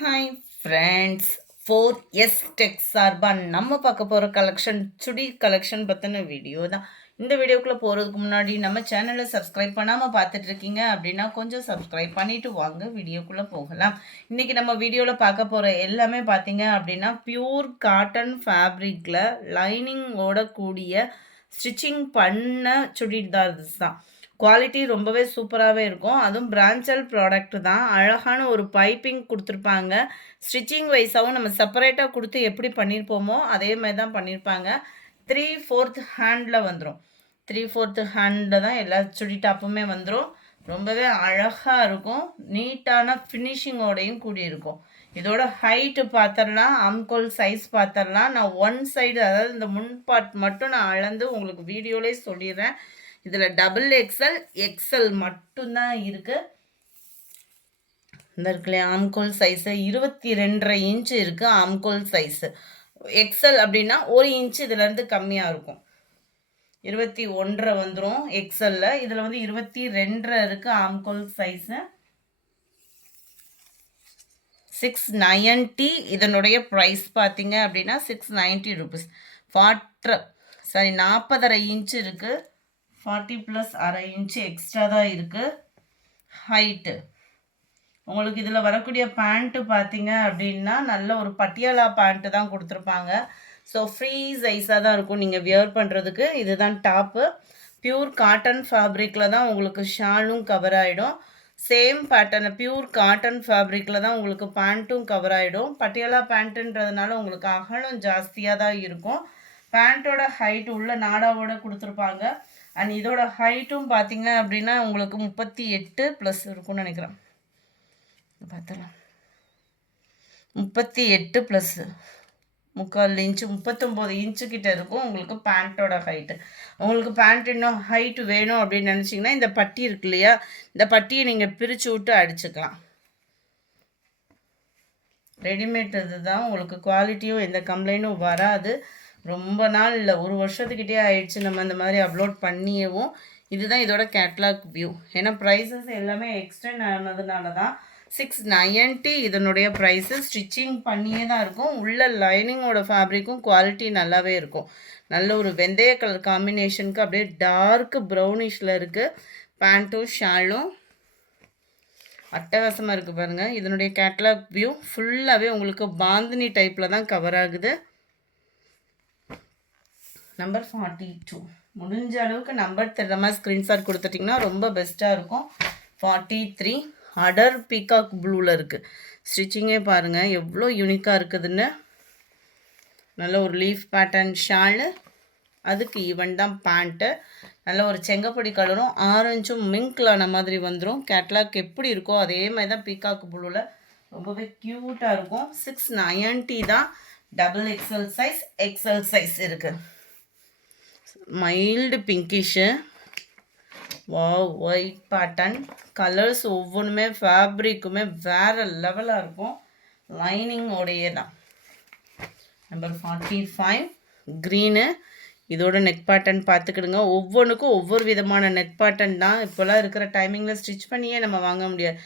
Hi friends, 4S tech சார்பாக நம்ம பார்க்க போகிற கலெக்ஷன் சுடி கலெக்ஷன் பற்றின வீடியோ தான். இந்த வீடியோக்குள்ளே போகிறதுக்கு முன்னாடி நம்ம சேனலை சப்ஸ்கிரைப் பண்ணாமல் பார்த்துட்டு இருக்கீங்க அப்படின்னா கொஞ்சம் சப்ஸ்கிரைப் பண்ணிவிட்டு வாங்க வீடியோக்குள்ளே போகலாம். இன்றைக்கி நம்ம வீடியோவில் பார்க்க போகிற எல்லாமே பார்த்தீங்க அப்படின்னா பியூர் காட்டன் ஃபேப்ரிக்கில் லைனிங்கோட கூடிய ஸ்டிச்சிங் பண்ண சுடிதார்ஸ் தான். குவாலிட்டி ரொம்பவே சூப்பராகவே இருக்கும். அதுவும் பிராண்டட் ப்ராடக்ட் தான். அழகான ஒரு பைப்பிங் கொடுத்துருப்பாங்க. ஸ்டிச்சிங் வைஸாகவும் நம்ம செப்பரேட்டாக கொடுத்து எப்படி பண்ணியிருப்போமோ அதே மாதிரி தான் பண்ணியிருப்பாங்க. 3/4 ஹேண்டில் வந்துடும். 3/4 ஹேண்டில் தான் எல்லா சுடி டாப்புமே வந்துடும். ரொம்பவே அழகாக இருக்கும். நீட்டான ஃபினிஷிங்கோடையும் கூடியிருக்கும். இதோட ஹைட்டு பார்த்துடலாம், ஆம்கோல் சைஸ் பார்த்துடலாம். நான் ஒன் சைடு, அதாவது இந்த முன் பார்ட் மட்டும் நான் அளந்து உங்களுக்கு வீடியோலேயே சொல்லிடுறேன். இதில் XXL XL மட்டும்தான் இருக்குது. இந்த இருக்குல்லையே ஆம்கோல் சைஸு 22.5 இன்ச்சு இருக்குது. ஆம்கோல் சைஸு எக்ஸல் அப்படின்னா 1 இன்ச்சு இதுலேருந்து கம்மியாக இருக்கும். 21 வந்துடும் எக்ஸலில். இதில் வந்து 22 இருக்குது ஆம்கோல் சைஸு. 690. இதனுடைய ப்ரைஸ் பார்த்தீங்க அப்படின்னா 690 ருபீஸ். 40.5 இன்ச்சு இருக்குது. 40 + அரை இன்ச்சு எக்ஸ்ட்ரா தான் இருக்குது ஹைட்டு. உங்களுக்கு இதில் வரக்கூடிய பேண்ட்டு பார்த்தீங்க அப்படின்னா நல்ல ஒரு பட்டியாலா பேண்ட்டு தான் கொடுத்துருப்பாங்க. ஸோ ஃப்ரீ சைஸாக தான் இருக்கும் நீங்கள் வியர் பண்ணுறதுக்கு. இதுதான் டாப்பு. பியூர் காட்டன் ஃபேப்ரிக்கில் தான் உங்களுக்கு ஷாலும் கவர் ஆகிடும். சேம் பேட்டர்ன் பியூர் காட்டன் ஃபேப்ரிக்கில் தான் உங்களுக்கு பேண்ட்டும் கவர் ஆகிடும். பட்டியாலா பேண்ட்டுன்றதுனால உங்களுக்கு அகலம் ஜாஸ்தியாக தான் இருக்கும். பேண்ட்டோட ஹைட் உள்ள நாடாவோட கொடுத்துருப்பாங்க. அண்ட் இதோட ஹைட்டும் பார்த்தீங்க அப்படின்னா உங்களுக்கு 38+ இருக்கும்னு நினைக்கிறேன். பார்த்தலாம் 38+, 3/4 இன்ச்சு 39 இன்ச்சு கிட்ட இருக்கும் உங்களுக்கு பேண்ட்டோட ஹைட்டு. உங்களுக்கு பேண்ட் இன்னும் ஹைட்டு வேணும் அப்படின்னு நினச்சிங்கன்னா இந்த பட்டி இருக்கு இல்லையா, இந்த பட்டியை நீங்கள் பிரித்து விட்டு அடிச்சுக்கலாம். ரெடிமேட் இது தான். உங்களுக்கு குவாலிட்டியும் எந்த கம்ப்ளைண்ட்டும் வராது. ரொம்ப நாள் இல்லை, 1 வருஷத்துக்கிட்டே ஆயிடுச்சு நம்ம இந்த மாதிரி அப்லோட் பண்ணியவும். இதுதான் இதோட கேட்லாக் வியூ. ஏன்னா ப்ரைஸஸ் எல்லாமே எக்ஸ்டெண்ட் ஆனதுனால தான் 690 இதனுடைய ப்ரைஸு. ஸ்டிச்சிங் பண்ணியே தான் இருக்கும். உள்ள லைனிங்கோட ஃபேப்ரிக்கும் குவாலிட்டி நல்லாவே இருக்கும். நல்ல ஒரு வெந்தய கலர் காம்பினேஷனுக்கு அப்படியே டார்க் ப்ரௌனிஷில் இருக்குது பேண்ட்டும் ஷாலும். அட்டகாசமாக இருக்குது பாருங்கள். இதனுடைய கேட்லாக் வியூ ஃபுல்லாகவே உங்களுக்கு பாந்தினி டைப்பில் தான் கவர் ஆகுது. நம்பர் 42. முடிஞ்ச அளவுக்கு நம்பர் தெரிற மாதிரி ஸ்க்ரீன்ஷாட் கொடுத்துட்டிங்கன்னா ரொம்ப பெஸ்ட்டாக இருக்கும். 43 அடர் பீகாக் ப்ளூவில் இருக்குது. ஸ்டிச்சிங்கே பாருங்கள் எவ்வளோ யூனிக்காக இருக்குதுன்னு. நல்ல ஒரு லீஃப் பேட்டர்ன் ஷாலு, அதுக்கு ஈவன் தான் பேண்ட்டு. நல்ல ஒரு செங்கப்பொடி கலரும் ஆரஞ்சும் மிங்க்லான மாதிரி வந்துடும். கேட்லாக் எப்படி இருக்கோ அதே மாதிரி தான் பீகாக் ப்ளூவில். ரொம்பவே க்யூட்டாக இருக்கும். 690 தான். XXL சைஸ், XL சைஸ் இருக்குது. Mild pinkish, white pattern. Colours ஒவ்வொன்றுமே ஃபேப்ரிக்குமே வேறு லெவலாக இருக்கும். லைனிங்கோடையே தான். Number 45 green. இதோட நெக் பேட்டர்ன் பார்த்துக்கிடுங்க. ஒவ்வொன்றுக்கும் ஒவ்வொரு விதமான நெக் பேட்டர்ன் தான். இப்போலாம் இருக்கிற டைமிங்கில் ஸ்டிச் பண்ணியே நம்ம வாங்க முடியாது.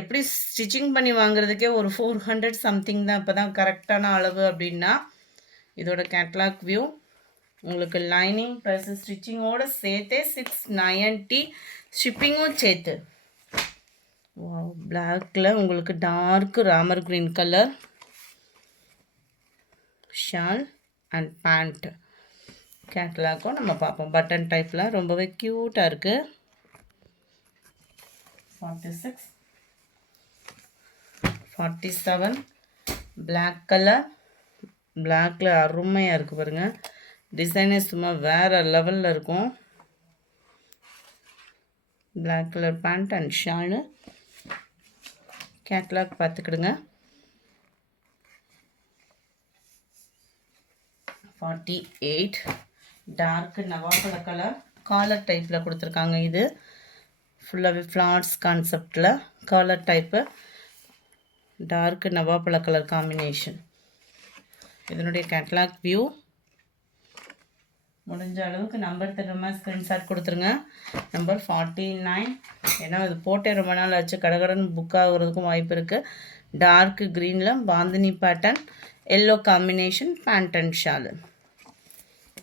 எப்படி ஸ்டிச்சிங் பண்ணி வாங்குறதுக்கே ஒரு 400 சம்திங் தான் இப்போ தான் கரெக்டான அளவு அப்படின்னா. இதோட கேட்லாக் வியூ உங்களுக்கு லைனிங் ப்ளஸ் ஸ்டிச்சிங்கோடு சேர்த்தே 690. ஷிப்பிங்கும் சேர்த்து. பிளாக்கில் உங்களுக்கு டார்க் ராமர் green colour shawl and pant. கேட்லாக்கும் நம்ம பார்ப்போம். பட்டன் டைப்பில் ரொம்பவே க்யூட்டாக இருக்குது. 46, 47 பிளாக் கலர். பிளாக்கில் அருமையாக இருக்குது பாருங்கள். டிசைனே சும்மா வேறு லெவலில் இருக்கும். Black colour pant and shawl. Catalogue பார்த்துக்கிடுங்க. 48 டார்க் நவாப்பழ கலர் காலர் டைப்பில் கொடுத்துருக்காங்க. இது ஃபுல்லாகவே ஃப்ளார்ஸ் கான்செப்டில் காலர் டைப்பு. டார்க் நவாப்பழ கலர் காம்பினேஷன். இதனுடைய கேட்லாக் வியூ. முடிஞ்ச அளவுக்கு நம்பர் தர மாதிரி ஸ்க்ரீன்ஷாட் கொடுத்துருங்க. நம்பர் 49. ஏன்னா இது போட்டே ரொம்ப நாள் ஆச்சு, கடகடன் புக் ஆகுறதுக்கும் வாய்ப்பு இருக்குது. டார்க் க்ரீனில் bandhani pattern, yellow combination pant and shawl.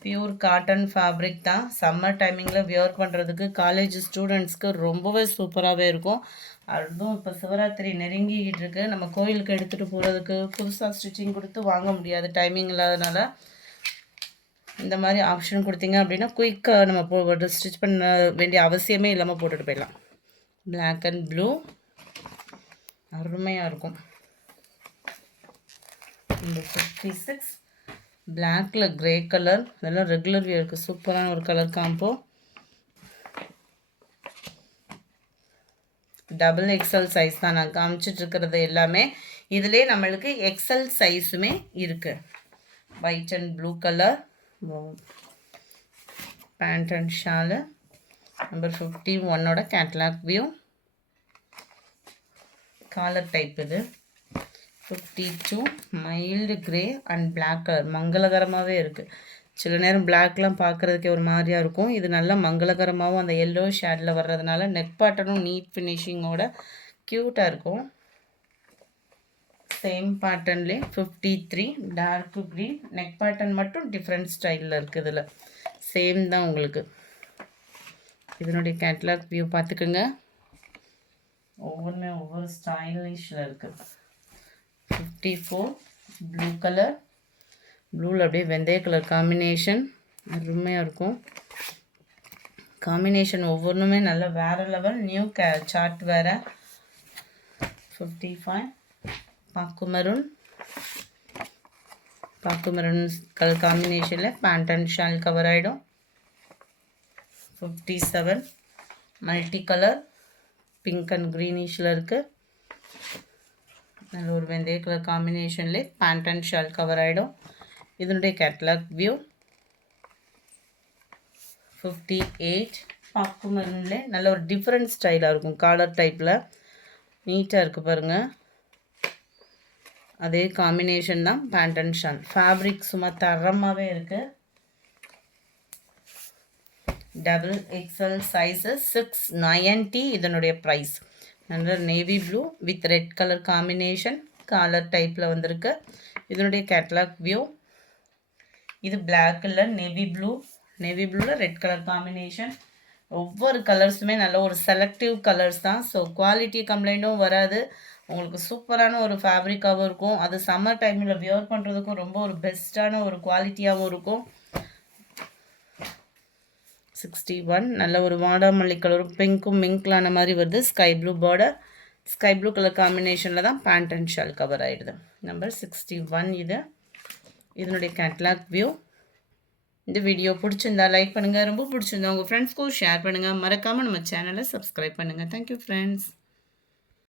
Pure cotton fabric தான். சம்மர் டைமிங்கில் வியர் பண்ணுறதுக்கு காலேஜ் ஸ்டூடெண்ட்ஸ்க்கு ரொம்பவே சூப்பராகவே இருக்கும். அதுவும் இப்போ சிவராத்திரி நெருங்கிக்கிட்டு இருக்கு. நம்ம கோயிலுக்கு எடுத்துகிட்டு போகிறதுக்கு புதுசாக ஸ்டிச்சிங் கொடுத்து வாங்க முடியாது, டைமிங் இல்லாதனால இந்த மாதிரி ஆப்ஷன் கொடுத்தீங்க அப்படின்னா குயிக்காக நம்ம ஸ்டிச் பண்ண வேண்டிய அவசியமே இல்லாமல் போட்டுட்டு போயிடலாம். பிளாக் அண்ட் ப்ளூ அருமையாக இருக்கும். இந்த 56 பிளாக்ல கிரே கலர், இதெல்லாம் ரெகுலர் வியருக்கு சூப்பரான ஒரு colour combo. Double XL size தான் நான் காமிச்சிட்டு இருக்கிறது எல்லாமே. இதுலேயே நம்மளுக்கு எக்ஸல் சைஸுமே இருக்குது. White and blue colour pant and shawl. Number 51ஓட கேட்லாக் வியூ. காலர் டைப் இது. 52 mild grey and black colour, மங்களகரமாகவே இருக்குது. சில நேரம் பிளாக்லாம் பார்க்குறதுக்கே ஒரு மாதிரியாக இருக்கும். இது நல்லா மங்களகரமாகவும் அந்த எல்லோ ஷேடில் வர்றதுனால நெக் பேட்டர்னும் நீட் ஃபினிஷிங்கோட க்யூட்டாக இருக்கும். சேம் பேட்டர்ன்லேயே 53 டார்க் க்ரீன், நெக் பேட்டர்ன் மட்டும் டிஃப்ரெண்ட் ஸ்டைலில் இருக்குது. இதில் சேம் தான் உங்களுக்கு. இதனுடைய கேட்லாக் வியூ பார்த்துக்குங்க. ஒவ்வொன்றுமே ஒவ்வொரு ஸ்டைலிஷில் இருக்குது. 54 ப்ளூ கலர், ப்ளூவில் அப்படியே வெந்தய கலர் காம்பினேஷன் அருமையாக இருக்கும். காம்பினேஷன் ஒவ்வொன்றுமே நல்லா வேறு லெவல், நியூ சார்ட் வேறு. 55 பாக்கு மெரூன் கலர் காம்பினேஷனில் பேண்ட் அண்ட் ஷால் கவர் ஆகிடும். 57 மல்டி கலர் பிங்க் அண்ட் க்ரீனிஷில் இருக்குது. நல்ல ஒரு வெந்தய கலர் காம்பினேஷன்லேயே பேண்ட் அண்ட் ஷால் கவர் ஆகிடும். இதனுடைய கேட்லாக் வியூ. 58 பாக்கு மெரூன்லே நல்ல ஒரு டிஃப்ரெண்ட் ஸ்டைலாக இருக்கும். காலர் டைப்பில் நீட்டாக இருக்குது பாருங்கள். அதே காம்பினேஷன் தான் பேண்ட் அண்ட் ஷால். ஃபேப்ரிக் சும்மா தரமாகவே இருக்குது. டபுள் எக்ஸல் சைஸு 690 இதனுடைய ப்ரைஸ். நல்ல navy blue with red colour combination, collar டைப்பில் வந்திருக்கு. இதனுடைய கேட்லாக் வியூ. இது பிளாக்கில் நேவி ப்ளூவில் ரெட் கலர் காம்பினேஷன். ஒவ்வொரு கலர்ஸுமே நல்ல ஒரு செலக்டிவ் கலர்ஸ் தான். ஸோ குவாலிட்டி கம்ப்ளைண்ட்டும் வராது. உங்களுக்கு சூப்பரான ஒரு ஃபேப்ரிக்காகவும் இருக்கும். அது சம்மர் டைமில் வியர் பண்ணுறதுக்கும் ரொம்ப ஒரு பெஸ்ட்டான ஒரு குவாலிட்டியாகவும் இருக்கும். 61 நல்ல ஒரு வாடாமல்லி கலரும் பிங்க்கும் மிங்க்லான மாதிரி வருது. Sky blue border, sky blue colour காம்பினேஷனில் தான் பேண்ட் அண்ட் ஷால் கவர் ஆகிடுது. நம்பர் 61 இது. இதனுடைய கேட்லாக் வியூ. இந்த வீடியோ பிடிச்சிருந்தா லைக் பண்ணுங்கள், ரொம்ப பிடிச்சிருந்தா உங்கள் ஃப்ரெண்ட்ஸ்க்கும் ஷேர் பண்ணுங்கள். மறக்காமல் நம்ம சேனலை சப்ஸ்கிரைப் பண்ணுங்கள். Thank you friends.